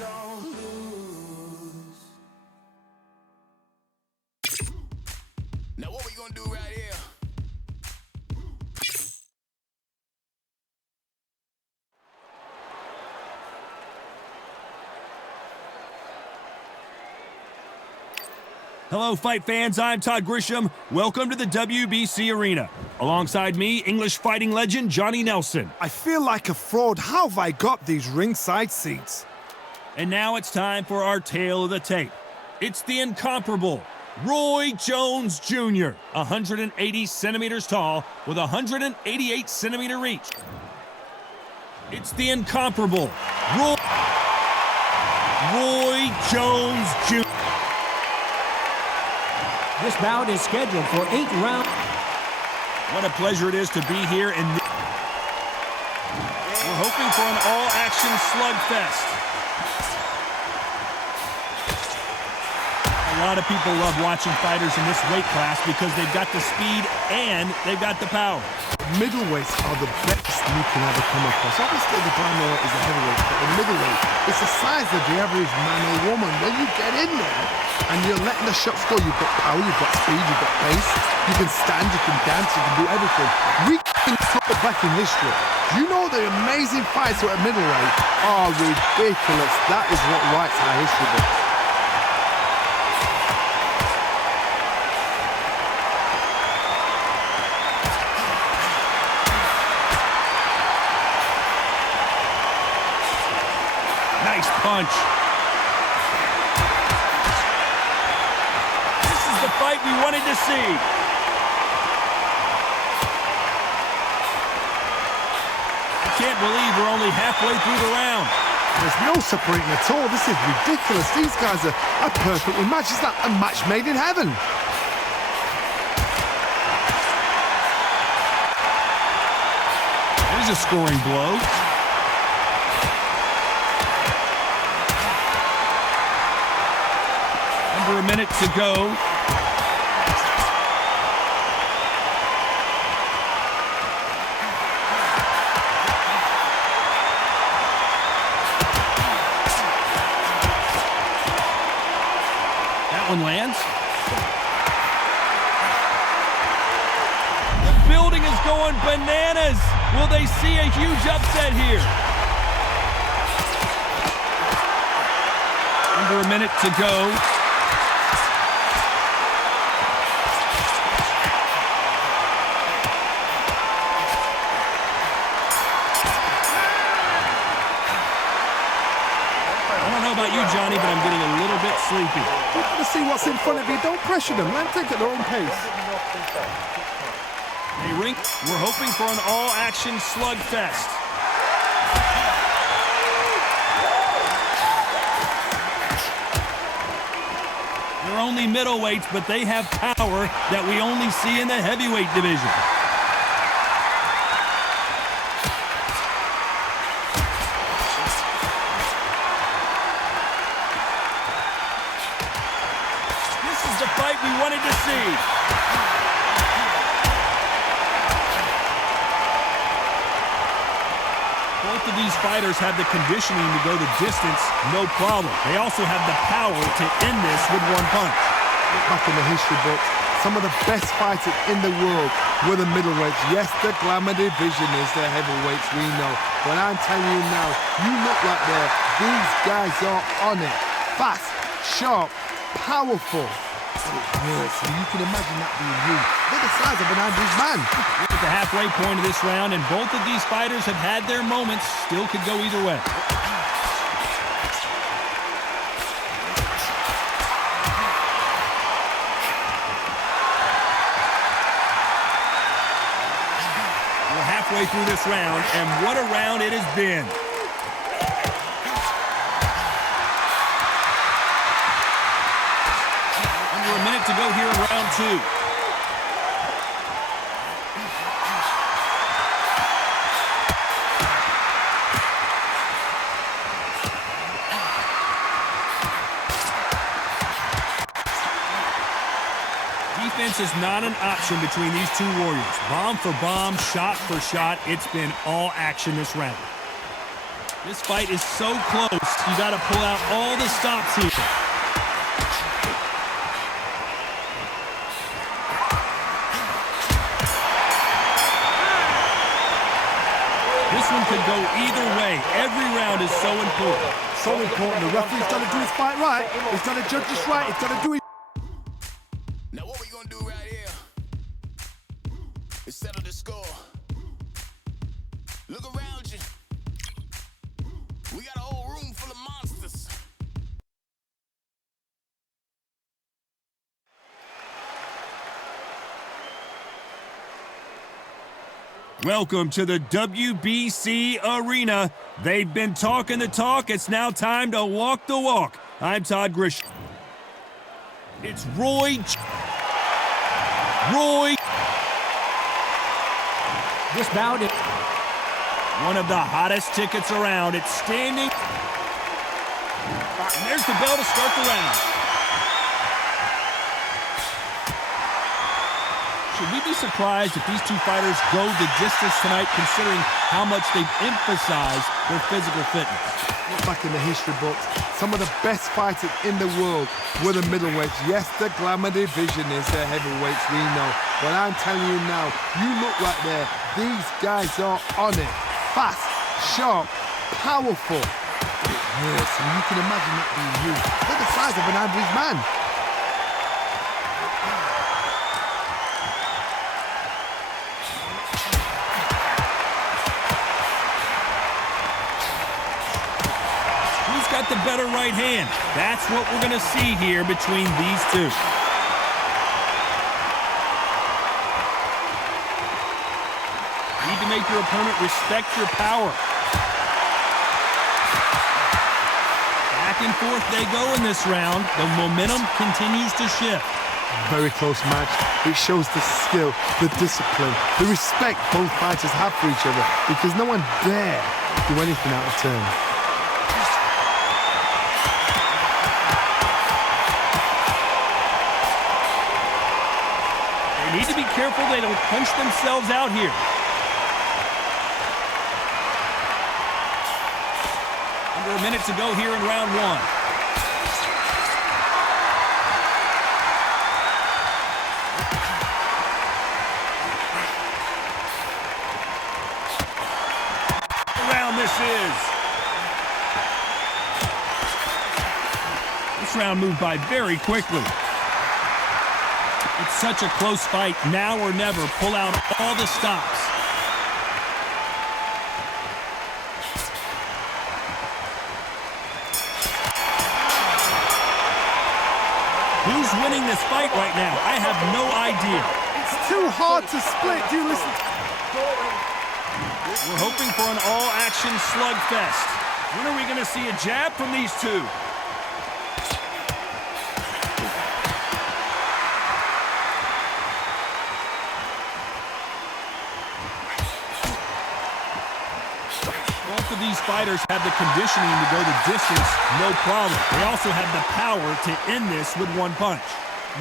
don't lose. Now what we gonna do right here? Hello, fight fans. I'm Todd Grisham. Welcome to the WBC Arena. Alongside me, English fighting legend Johnny Nelson. I feel like a fraud. How have I got these ringside seats? And now it's time for our tale of the tape. It's the incomparable Roy Jones Jr., 180 centimeters tall with 188 centimeter reach. It's the incomparable Roy Jones Jr. This bout is scheduled for 8 rounds. What a pleasure it is to be here, and we're hoping for an all-action slugfest. A lot of people love watching fighters in this weight class because they've got the speed and they've got the power. Middleweights are the best you can ever come across. Obviously, the glamour is a heavyweight, but the middleweight, it's the size of the average man or woman. When you get in there and you're letting the shots go, you've got power, you've got speed, you've got pace, you can stand, you can dance, you can do everything. We can throw back in history. Do you know the amazing fights at middleweight are ridiculous? That is what writes our history books. Nice punch. This is the fight we wanted to see. I can't believe we're only halfway through the round. There's no separating at all. This is ridiculous. These guys are perfectly matched. It's like a match made in heaven. There's a scoring blow. Under a minute to go. That one lands. The building is going bananas. Will they see a huge upset here? Under a minute to go. About you, Johnny, but I'm getting a little bit sleepy. You got to see what's in front of you. Don't pressure them. Let them take it at their own pace. Hey, Rink, we're hoping for an all-action slugfest. They're only middleweights, but they have power that we only see in the heavyweight division. The fight we wanted to see. Both of these fighters have the conditioning to go the distance, no problem. They also have the power to end this with one punch. Look back in the history books, some of the best fighters in the world were the middleweights. Yes, the glamour division is the heavyweights, we know. But I'm telling you now, you look right there, these guys are on it. Fast, sharp, powerful. So you can imagine that being you. They're the size of an average man. We're at the halfway point of this round, and both of these fighters have had their moments. Still could go either way. We're halfway through this round, and what a round it has been. A minute to go here in round two. Defense is not an option between these two warriors. Bomb for bomb, shot for shot, it's been all action this round. This fight is so close, you got to pull out all the stops here. This one could go either way. Every round is so important. So important. The referee's got to do his fight right. He's got to judge this right. He's got to do it. Now what we gonna do right here is settle the score. Look around you. We got a whole room full of monsters. Welcome to the WBC Arena. They've been talking the talk. It's now time to walk the walk. I'm Todd Grisham. It's Roy. This bout is One of the hottest tickets around. It's standing. And there's the bell to start the round. Should we be surprised if these two fighters go the distance tonight, considering how much they've emphasized their physical fitness? Look back in the history books, some of the best fighters in the world were the middleweights. Yes, the glamour division is the heavyweights, we know. But I'm telling you now, you look right there, these guys are on it. Fast, sharp, powerful. Yes, and you can imagine that being you. They're the size of an average man. Who's got the better right hand? That's what we're going to see here between these two. Need to make your opponent respect your power. Back and forth they go in this round. The momentum continues to shift. Very close match. It shows the skill, the discipline, the respect both fighters have for each other, because no one dare do anything out of turn. They need to be careful they don't punch themselves out here. Under a minute to go here in round one. Round this is. This round moved by very quickly. It's such a close fight. Now or never. Pull out all the stops. Who's winning this fight right now? I have no idea. It's too hard to split. Do you listen? We're hoping for an all-action slugfest. When are we going to see a jab from these two? Both of these fighters have the conditioning to go the distance, no problem. They also have the power to end this with one punch.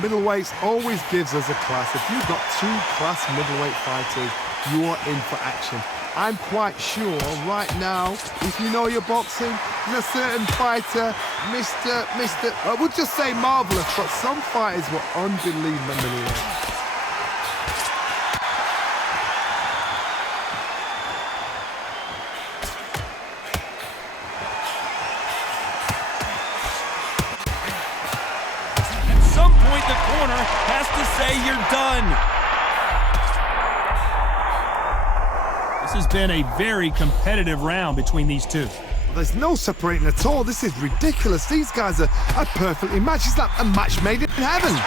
Middleweights always gives us a class. If you've got two class middleweight fighters, you are in for action. I'm quite sure right now, if you know your boxing, there's a certain fighter, I would just say marvelous, but some fighters were unbelievable middleweight. At some point, the corner has to say you're done. This has been a very competitive round between these two. There's no separating at all. This is ridiculous. These guys are perfectly matched. It's like a match made in heaven.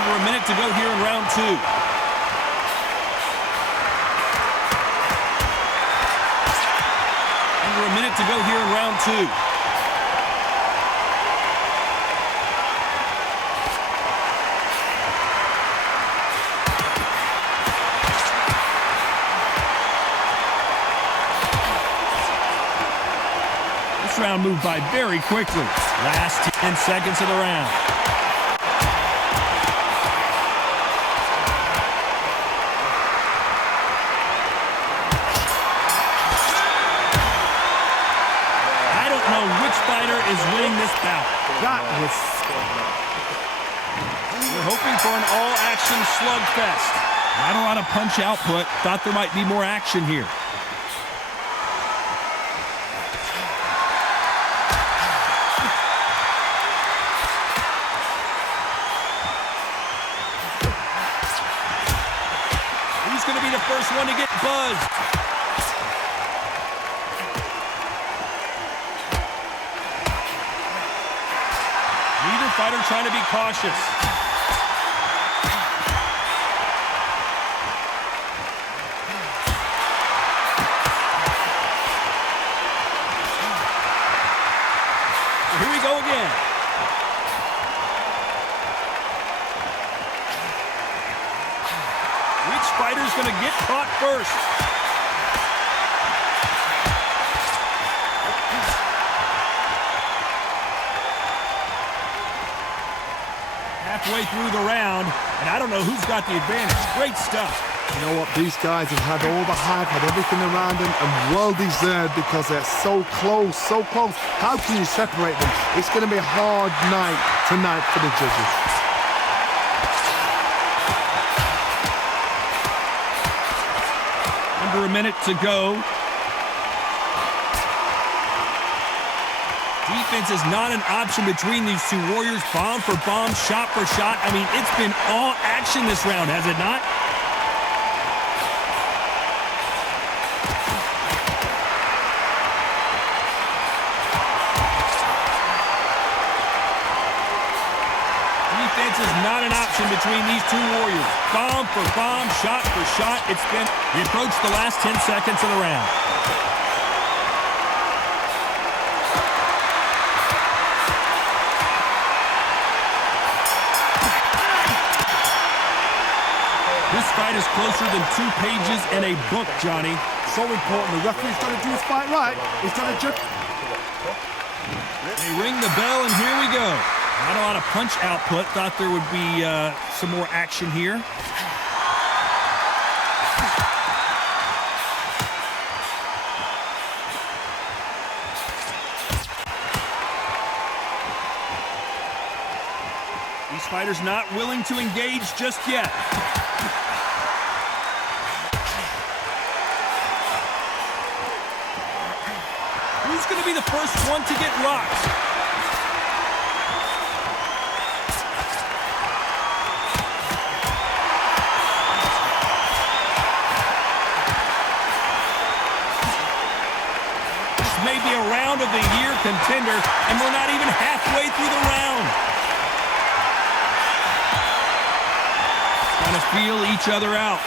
Under a minute to go here in round two. Under a minute to go here in round two. round moved by very quickly. Last 10 seconds of the round. I don't know which fighter is winning this bout. That was... We're hoping for an all-action slugfest. Not a lot of punch output. Thought there might be more action here. Who's going to be the first one to get buzzed? Neither fighter trying to be cautious. Here we go again. Which fighter's going to get caught first? Halfway through the round, and I don't know who's got the advantage. Great stuff. You know what? These guys have had all the hype, had everything around them, and well deserved because they're so close, so close. How can you separate them? It's going to be a hard night tonight for the judges. Under a minute to go. Defense is not an option between these two warriors. Bomb for bomb, shot for shot. I mean, it's been all action this round, has it not? Defense is not an option between these two warriors. Bomb for bomb, shot for shot. It's been... We approach the last 10 seconds of the round. This fight is closer than 2 pages in a book, Johnny. So important. The referee's got to do his fight right. He's got to judge. They ring the bell, and here we go. Not a lot of punch output. Thought there would be some more action here. These fighters not willing to engage just yet. Who's going to be the first one to get rocked? This may be a round of the year contender, and we're not even halfway through the round. Trying to feel each other out.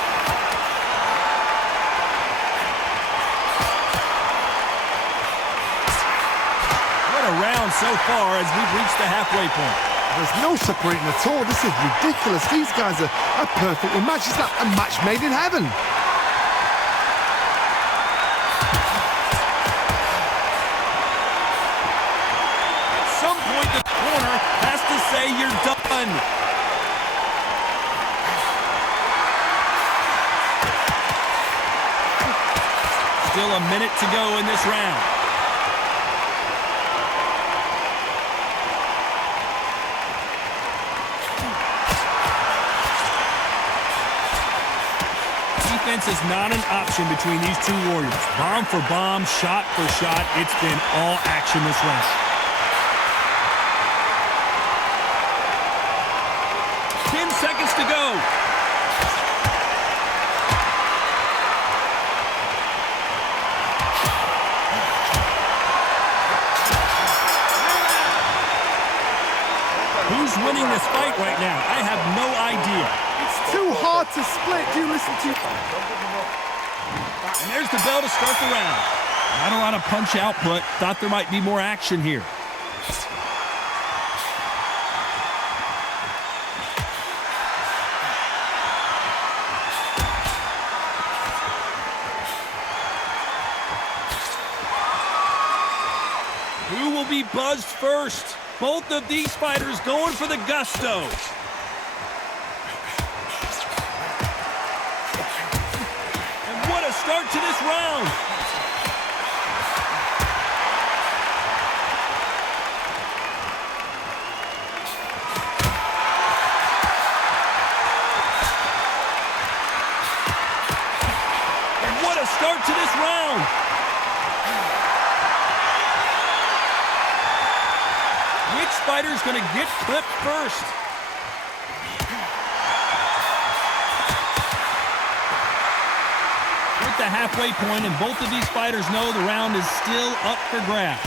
What a round so far as we've reached the halfway point. There's no separating at all. This is ridiculous. These guys are perfectly matched. It's like a match made in heaven. At some point, the corner has to say you're done. Still a minute to go in this round. Defense is not an option between these two warriors. Bomb for bomb, shot for shot. It's been all action this round. 10 seconds to go. Who's winning this fight right now? I have no idea. It's too hard to split. Do you listen to... And there's the bell to start the round. Not a lot of punch output. Thought there might be more action here. Who will be buzzed first. Both of these fighters going for the gusto. And what a start to this round. And what a start to this round. Which fighter's going to get clipped first? At the halfway point, and both of these fighters know the round is still up for grabs.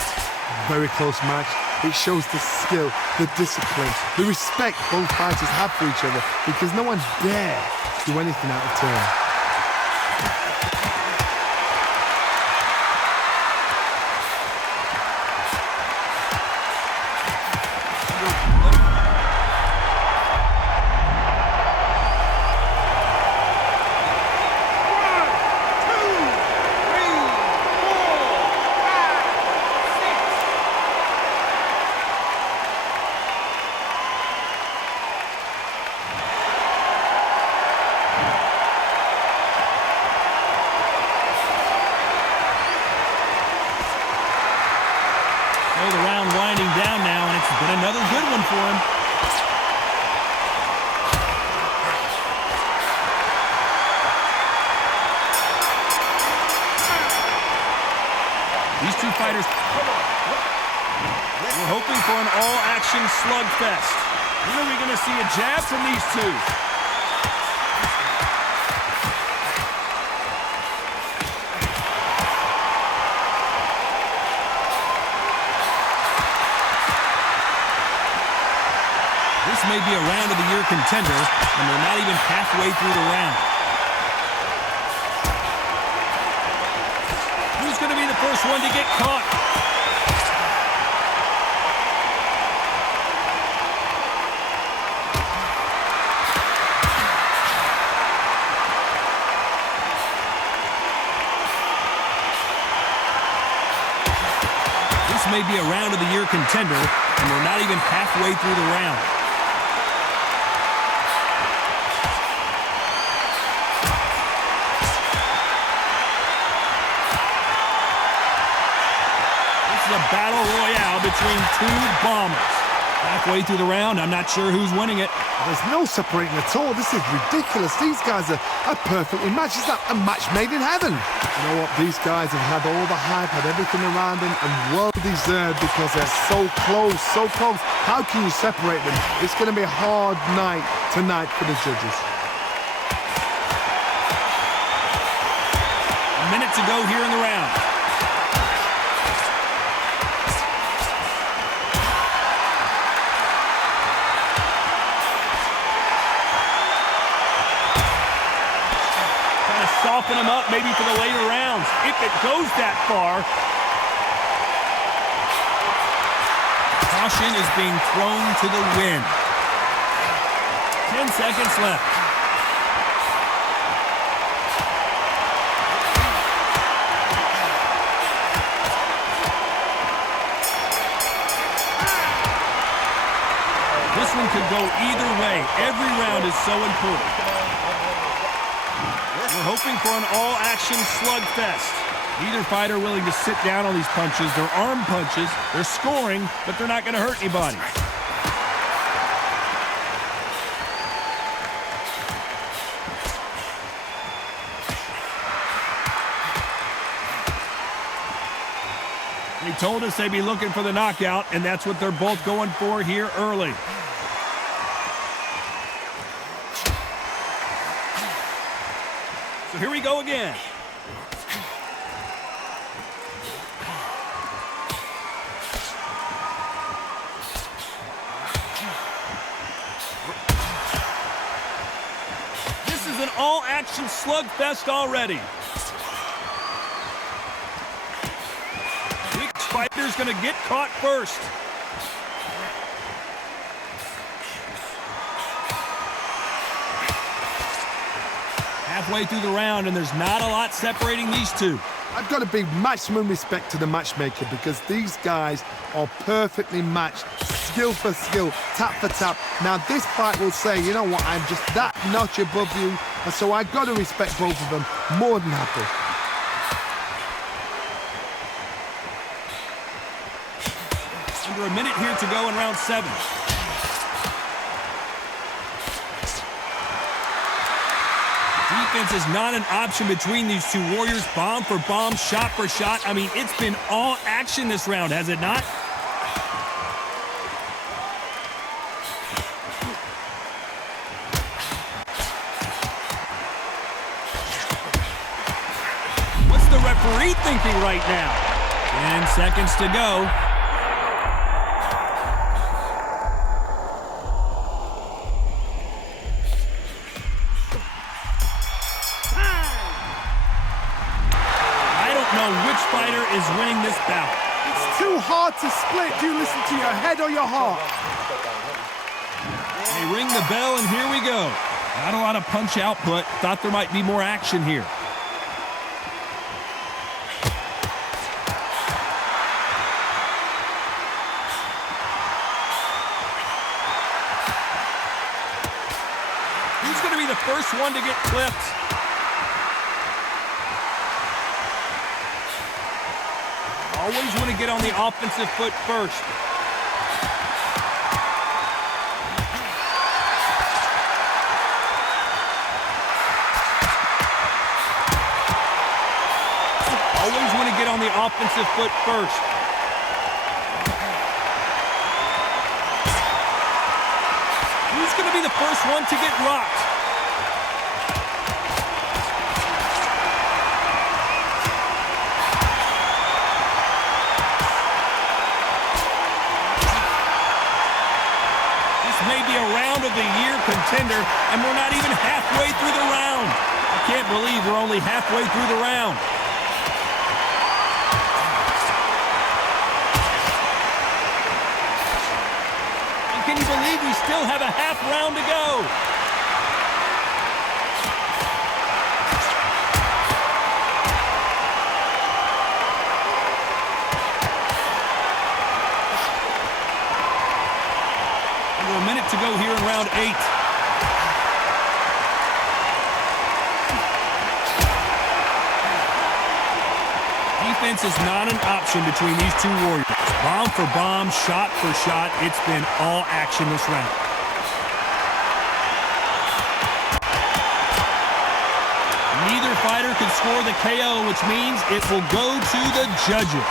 Very close match. It shows the skill, the discipline, the respect both fighters have for each other because no one dare do anything out of turn. Oh, the round winding down now, and it's been another good one for him. These two fighters, we're hoping for an all-action slugfest. When are we going to see a jab from these two? This may be a round-of-the-year contender, and we're not even halfway through the round. Who's going to be the first one to get caught? This may be a round-of-the-year contender, and we're not even halfway through the round. A battle royale between two bombers. Halfway through the round, I'm not sure who's winning it. There's no separating at all. This is ridiculous. These guys are perfectly matched. It's like a match made in heaven. You know what? These guys have had all the hype, had everything around them, and well deserved because they're so close, so close. How can you separate them? It's going to be a hard night tonight for the judges. A minute to go here in the round. Soften him up maybe for the later rounds, if it goes that far. Caution is being thrown to the wind. 10 seconds left. This one could go either way. Every round is so important. We're hoping for an all-action slugfest. Neither fighter willing to sit down on these punches. They're arm punches. They're scoring, but they're not going to hurt anybody. They told us they'd be looking for the knockout, and that's what they're both going for here early. So here we go again. This is an all-action slugfest already. Which fighter's going to get caught first? Halfway through the round, and there's not a lot separating these two. I've got a big maximum respect to the matchmaker because these guys are perfectly matched, skill for skill, tap for tap. Now this fight will say, you know what, I'm just that notch above you, and so I've got to respect both of them more than happy. Under a minute here to go in round 7. Defense is not an option between these two warriors. Bomb for bomb, shot for shot. I mean, it's been all action this round, has it not? What's the referee thinking right now? 10 seconds to go. Which fighter is winning this bout? It's too hard to split. Do you listen to your head or your heart? They ring the bell, and here we go. Not a lot of punch output. Thought there might be more action here. Who's going to be the first one to get clipped? Always want to get on the offensive foot first. Always want to get on the offensive foot first. Who's going to be the first one to get rocked? Maybe a round of the year contender, and we're not even halfway through the round. I can't believe we're only halfway through the round. And can you believe we still have a half round to go? A minute to go here in round 8. Defense is not an option between these two warriors. Bomb for bomb, shot for shot. It's been all action this round. Neither fighter can score the KO, which means it will go to the judges.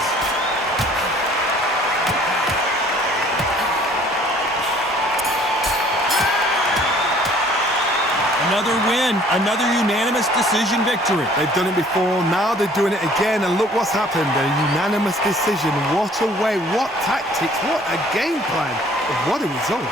Another win, another unanimous decision victory. They've done it before, now they're doing it again, and look what's happened. A unanimous decision. What a way, what tactics, what a game plan. What a result.